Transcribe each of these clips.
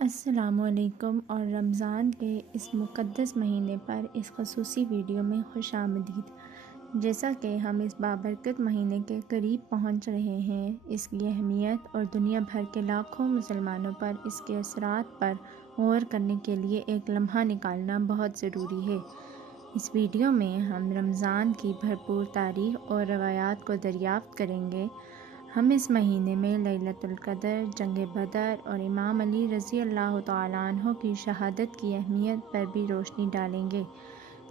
السلام علیکم اور رمضان کے اس مقدس مہینے پر اس خصوصی ویڈیو میں خوش آمدید۔ جیسا کہ ہم اس بابرکت مہینے کے قریب پہنچ رہے ہیں، اس کی اہمیت اور دنیا بھر کے لاکھوں مسلمانوں پر اس کے اثرات پر غور کرنے کے لیے ایک لمحہ نکالنا بہت ضروری ہے۔ اس ویڈیو میں ہم رمضان کی بھرپور تاریخ اور روایات کو دریافت کریں گے۔ ہم اس مہینے میں لیلۃ القدر، جنگ بدر اور امام علی رضی اللہ تعالیٰ عنہ کی شہادت کی اہمیت پر بھی روشنی ڈالیں گے۔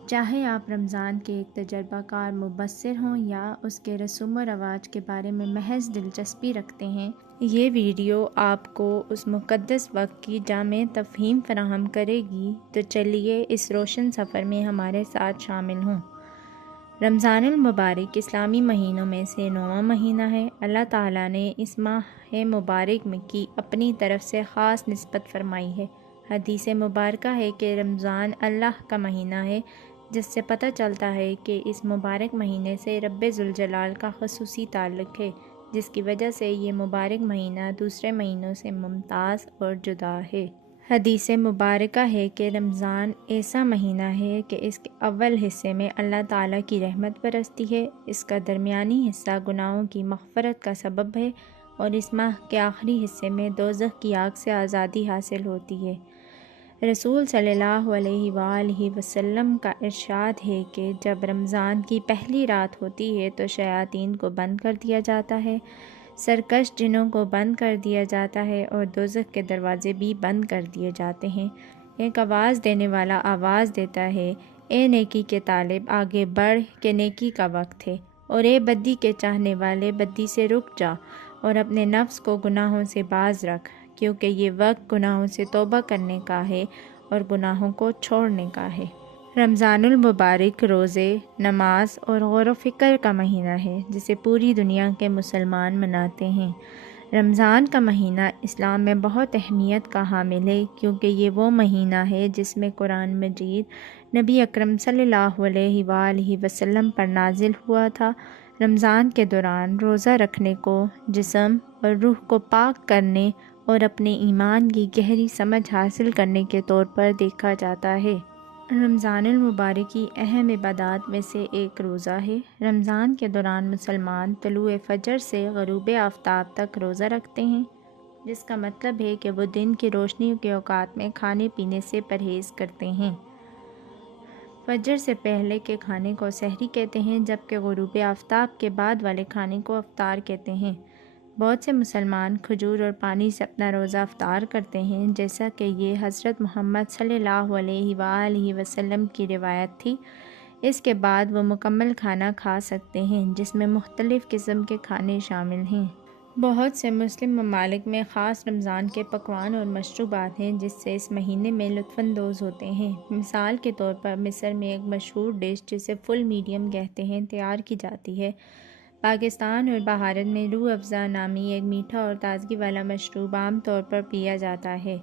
چاہے آپ رمضان کے ایک تجربہ کار مبصر ہوں یا اس کے رسوم و رواج کے بارے میں محض دلچسپی رکھتے ہیں، یہ ویڈیو آپ کو اس مقدس وقت کی جامع تفہیم فراہم کرے گی۔ تو چلیے اس روشن سفر میں ہمارے ساتھ شامل ہوں۔ رمضان المبارک اسلامی مہینوں میں سے 9واں مہینہ ہے۔ اللہ تعالیٰ نے اس ماہ مبارک میں کی اپنی طرف سے خاص نسبت فرمائی ہے۔ حدیث مبارکہ ہے کہ رمضان اللہ کا مہینہ ہے، جس سے پتہ چلتا ہے کہ اس مبارک مہینے سے رب ذوالجلال کا خصوصی تعلق ہے، جس کی وجہ سے یہ مبارک مہینہ دوسرے مہینوں سے ممتاز اور جدا ہے۔ حدیث مبارکہ ہے کہ رمضان ایسا مہینہ ہے کہ اس کے اول حصے میں اللہ تعالیٰ کی رحمت برستی ہے، اس کا درمیانی حصہ گناہوں کی مغفرت کا سبب ہے، اور اس ماہ کے آخری حصے میں دوزخ کی آگ سے آزادی حاصل ہوتی ہے۔ رسول صلی اللہ علیہ وآلہ وسلم کا ارشاد ہے کہ جب رمضان کی پہلی رات ہوتی ہے تو شیاطین کو بند کر دیا جاتا ہے، سرکش جنوں کو بند کر دیا جاتا ہے، اور دوزخ کے دروازے بھی بند کر دیے جاتے ہیں۔ ایک آواز دینے والا آواز دیتا ہے، اے نیکی کے طالب آگے بڑھ کہ نیکی کا وقت ہے، اور اے بدی کے چاہنے والے بدی سے رک جا اور اپنے نفس کو گناہوں سے باز رکھ، کیونکہ یہ وقت گناہوں سے توبہ کرنے کا ہے اور گناہوں کو چھوڑنے کا ہے۔ رمضان المبارک روزے، نماز اور غور و فکر کا مہینہ ہے، جسے پوری دنیا کے مسلمان مناتے ہیں۔ رمضان کا مہینہ اسلام میں بہت اہمیت کا حامل ہے، کیونکہ یہ وہ مہینہ ہے جس میں قرآن مجید نبی اکرم صلی اللہ علیہ وآلہ وسلم پر نازل ہوا تھا۔ رمضان کے دوران روزہ رکھنے کو جسم اور روح کو پاک کرنے اور اپنے ایمان کی گہری سمجھ حاصل کرنے کے طور پر دیکھا جاتا ہے۔ رمضان المبارک کی اہم عبادات میں سے ایک روزہ ہے۔ رمضان کے دوران مسلمان طلوع فجر سے غروب آفتاب تک روزہ رکھتے ہیں، جس کا مطلب ہے کہ وہ دن کی روشنی کے اوقات میں کھانے پینے سے پرہیز کرتے ہیں۔ فجر سے پہلے کے کھانے کو سحری کہتے ہیں، جبکہ غروب آفتاب کے بعد والے کھانے کو افطار کہتے ہیں۔ بہت سے مسلمان کھجور اور پانی سے اپنا روزہ افطار کرتے ہیں، جیسا کہ یہ حضرت محمد صلی اللہ علیہ وآلہ وسلم کی روایت تھی۔ اس کے بعد وہ مکمل کھانا کھا سکتے ہیں، جس میں مختلف قسم کے کھانے شامل ہیں۔ بہت سے مسلم ممالک میں خاص رمضان کے پکوان اور مشروبات ہیں، جس سے اس مہینے میں لطف اندوز ہوتے ہیں۔ مثال کے طور پر مصر میں ایک مشہور ڈش جسے فل میڈیم کہتے ہیں تیار کی جاتی ہے۔ پاکستان اور بھارت میں روح افزا نامی ایک میٹھا اور تازگی والا مشروب عام طور پر پیا جاتا ہے۔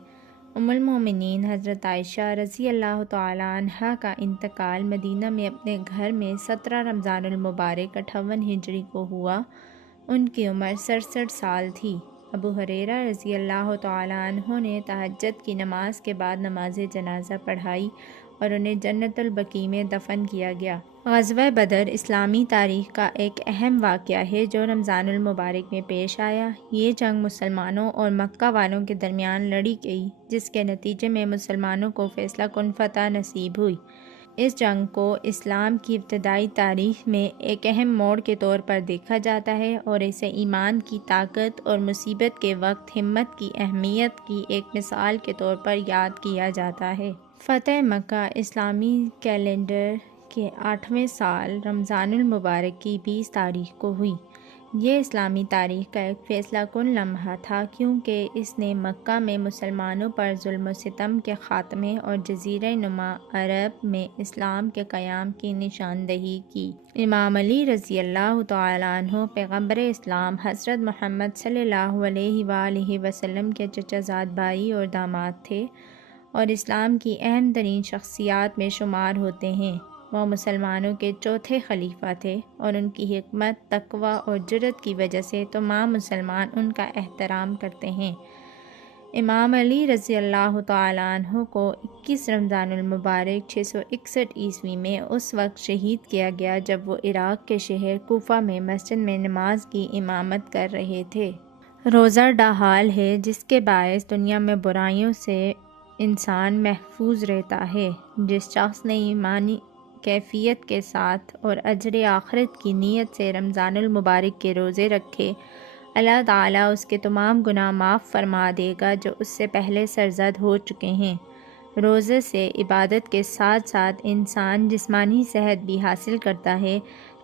ام المومنین حضرت عائشہ رضی اللہ تعالیٰ عنہا کا انتقال مدینہ میں اپنے گھر میں 17 رمضان المبارک 58 ہجری کو ہوا۔ ان کی عمر 67 سال تھی۔ ابو ہریرہ رضی اللہ تعالیٰ عنہ نے تہجد کی نماز کے بعد نماز جنازہ پڑھائی اور انہیں جنت البقیع میں دفن کیا گیا۔ غزوہ بدر اسلامی تاریخ کا ایک اہم واقعہ ہے جو رمضان المبارک میں پیش آیا۔ یہ جنگ مسلمانوں اور مکہ والوں کے درمیان لڑی گئی، جس کے نتیجے میں مسلمانوں کو فیصلہ کن فتح نصیب ہوئی۔ اس جنگ کو اسلام کی ابتدائی تاریخ میں ایک اہم موڑ کے طور پر دیکھا جاتا ہے، اور اسے ایمان کی طاقت اور مصیبت کے وقت ہمت کی اہمیت کی ایک مثال کے طور پر یاد کیا جاتا ہے۔ فتح مکہ اسلامی کیلنڈر کے 8ویں سال رمضان المبارک کی 20 تاریخ کو ہوئی۔ یہ اسلامی تاریخ کا ایک فیصلہ کن لمحہ تھا، کیونکہ اس نے مکہ میں مسلمانوں پر ظلم و ستم کے خاتمے اور جزیرہ نما عرب میں اسلام کے قیام کی نشاندہی کی۔ امام علی رضی اللہ تعالیٰ عنہ پیغمبر اسلام حضرت محمد صلی اللہ علیہ وآلہ وسلم کے چچا زاد بھائی اور داماد تھے، اور اسلام کی اہم ترین شخصیات میں شمار ہوتے ہیں۔ وہ مسلمانوں کے چوتھے خلیفہ تھے، اور ان کی حکمت، تقوی اور جرأت کی وجہ سے تمام مسلمان ان کا احترام کرتے ہیں۔ امام علی رضی اللہ تعالیٰ عنہ کو 21 رمضان المبارک 661 عیسوی میں اس وقت شہید کیا گیا جب وہ عراق کے شہر کوفہ میں مسجد میں نماز کی امامت کر رہے تھے۔ روزہ ڈھال ہے جس کے باعث دنیا میں برائیوں سے انسان محفوظ رہتا ہے۔ جس شخص نے ایمانی کیفیت کے ساتھ اور اجر آخرت کی نیت سے رمضان المبارک کے روزے رکھے، اللہ تعالیٰ اس کے تمام گناہ معاف فرما دے گا جو اس سے پہلے سرزد ہو چکے ہیں۔ روزے سے عبادت کے ساتھ ساتھ انسان جسمانی صحت بھی حاصل کرتا ہے۔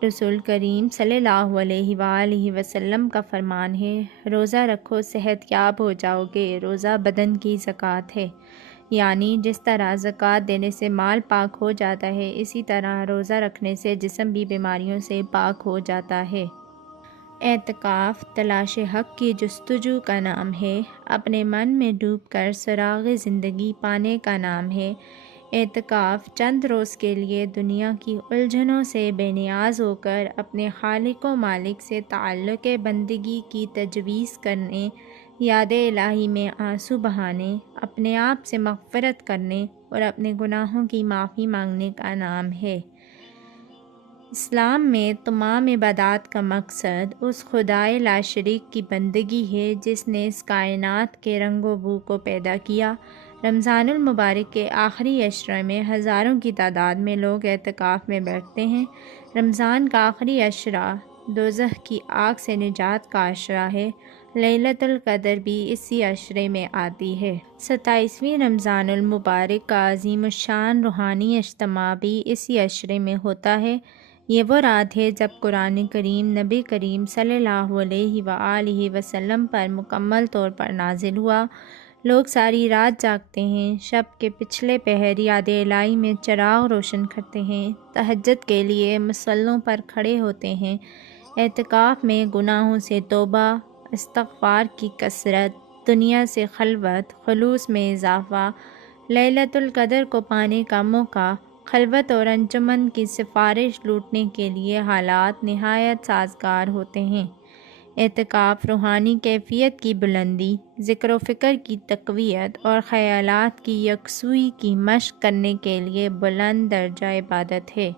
رسول کریم صلی اللہ علیہ وآلہ وسلم کا فرمان ہے، روزہ رکھو صحت یاب ہو جاؤ گے۔ روزہ بدن کی زکوٰۃ ہے، یعنی جس طرح زکوٰۃ دینے سے مال پاک ہو جاتا ہے، اسی طرح روزہ رکھنے سے جسم بھی بیماریوں سے پاک ہو جاتا ہے۔ اعتکاف تلاش حق کی جستجو کا نام ہے، اپنے من میں ڈوب کر سراغ زندگی پانے کا نام ہے۔ اعتکاف چند روز کے لیے دنیا کی الجھنوں سے بے نیاز ہو کر اپنے خالق و مالک سے تعلق بندگی کی تجویز کرنے، یاد الہی میں آنسو بہانے، اپنے آپ سے مغفرت کرنے اور اپنے گناہوں کی معافی مانگنے کا نام ہے۔ اسلام میں تمام عبادات کا مقصد اس خدائے لا شریک کی بندگی ہے جس نے اس کائنات کے رنگ و بو کو پیدا کیا۔ رمضان المبارک کے آخری عشرے میں ہزاروں کی تعداد میں لوگ اعتکاف میں بیٹھتے ہیں۔ رمضان کا آخری عشرہ دوزخ کی آگ سے نجات کا عشرہ ہے۔ لیلۃ القدر بھی اسی عشرے میں آتی ہے۔ 27ویں رمضان المبارک کا عظیم الشان روحانی اجتماع بھی اسی عشرے میں ہوتا ہے۔ یہ وہ رات ہے جب قرآن کریم نبی کریم صلی اللہ علیہ وآلہ وسلم پر مکمل طور پر نازل ہوا۔ لوگ ساری رات جاگتے ہیں، شب کے پچھلے پہر یاد الہی میں چراغ روشن کرتے ہیں، تہجد کے لیے مصلوں پر کھڑے ہوتے ہیں۔ اعتکاف میں گناہوں سے توبہ، استغفار کی کثرت، دنیا سے خلوت، خلوص میں اضافہ، لیلۃ القدر کو پانے کا موقع، خلوت اور انجمن کی سفارش لوٹنے کے لیے حالات نہایت سازگار ہوتے ہیں۔ اعتکاف روحانی کیفیت کی بلندی، ذکر و فکر کی تقویت اور خیالات کی یکسوئی کی مشق کرنے کے لیے بلند درجہ عبادت ہے۔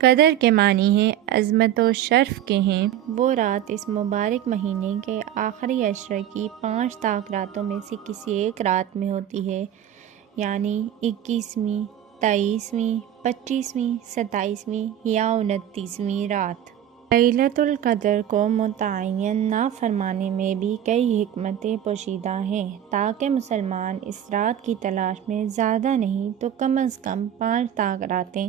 قدر کے معنی ہیں عظمت و شرف کے ہیں۔ وہ رات اس مبارک مہینے کے آخری عشرے کی 5 طاق راتوں میں سے کسی ایک رات میں ہوتی ہے، یعنی 21ویں، 23ویں، 25ویں، 27ویں یا 29ویں رات۔ لیلۃ القدر کو متعین نہ فرمانے میں بھی کئی حکمتیں پوشیدہ ہیں تاکہ مسلمان اس رات کی تلاش میں زیادہ نہیں تو کم از کم 5 طاق راتیں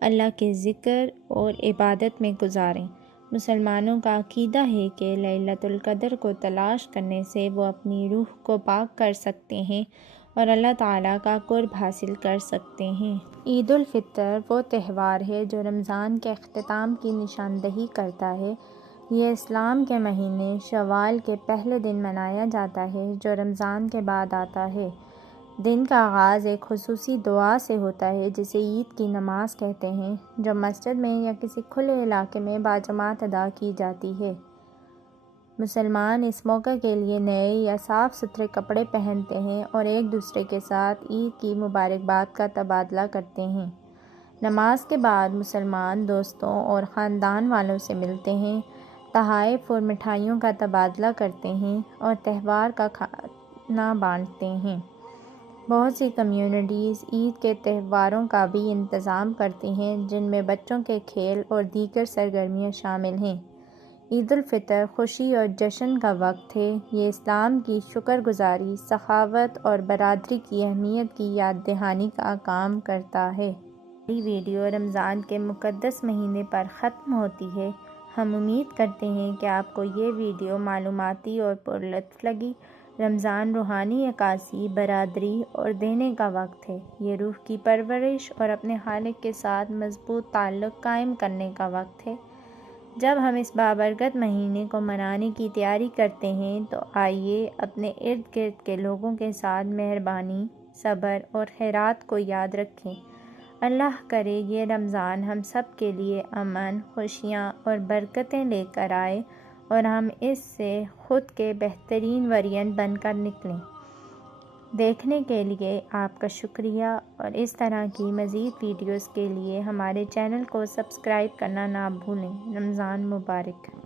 اللہ کے ذکر اور عبادت میں گزاریں۔ مسلمانوں کا عقیدہ ہے کہ لیلۃ القدر کو تلاش کرنے سے وہ اپنی روح کو پاک کر سکتے ہیں اور اللہ تعالیٰ کا قرب حاصل کر سکتے ہیں۔ عید الفطر وہ تہوار ہے جو رمضان کے اختتام کی نشاندہی کرتا ہے۔ یہ اسلام کے مہینے شوال کے پہلے دن منایا جاتا ہے جو رمضان کے بعد آتا ہے۔ دن کا آغاز ایک خصوصی دعا سے ہوتا ہے جسے عید کی نماز کہتے ہیں، جو مسجد میں یا کسی کھلے علاقے میں باجماعت ادا کی جاتی ہے۔ مسلمان اس موقع کے لیے نئے یا صاف ستھرے کپڑے پہنتے ہیں اور ایک دوسرے کے ساتھ عید کی مبارکباد کا تبادلہ کرتے ہیں۔ نماز کے بعد مسلمان دوستوں اور خاندان والوں سے ملتے ہیں، تحائف اور مٹھائیوں کا تبادلہ کرتے ہیں اور تہوار کا کھانا بانٹتے ہیں۔ بہت سی کمیونٹیز عید کے تہواروں کا بھی انتظام کرتی ہیں جن میں بچوں کے کھیل اور دیگر سرگرمیاں شامل ہیں۔ عید الفطر خوشی اور جشن کا وقت ہے۔ یہ اسلام کی شکر گزاری، سخاوت اور برادری کی اہمیت کی یاد دہانی کا کام کرتا ہے۔ یہ ویڈیو رمضان کے مقدس مہینے پر ختم ہوتی ہے۔ ہم امید کرتے ہیں کہ آپ کو یہ ویڈیو معلوماتی اور پرلطف لگی۔ رمضان روحانی عکاسی، برادری اور دینے کا وقت ہے۔ یہ روح کی پرورش اور اپنے خالق کے ساتھ مضبوط تعلق قائم کرنے کا وقت ہے۔ جب ہم اس بابرکت مہینے کو منانے کی تیاری کرتے ہیں تو آئیے اپنے ارد گرد کے لوگوں کے ساتھ مہربانی، صبر اور خیرات کو یاد رکھیں۔ اللہ کرے یہ رمضان ہم سب کے لیے امن، خوشیاں اور برکتیں لے کر آئے اور ہم اس سے خود کے بہترین ویرینٹ بن کر نکلیں۔ دیکھنے کے لیے آپ کا شکریہ، اور اس طرح کی مزید ویڈیوز کے لیے ہمارے چینل کو سبسکرائب کرنا نہ بھولیں۔ رمضان مبارک۔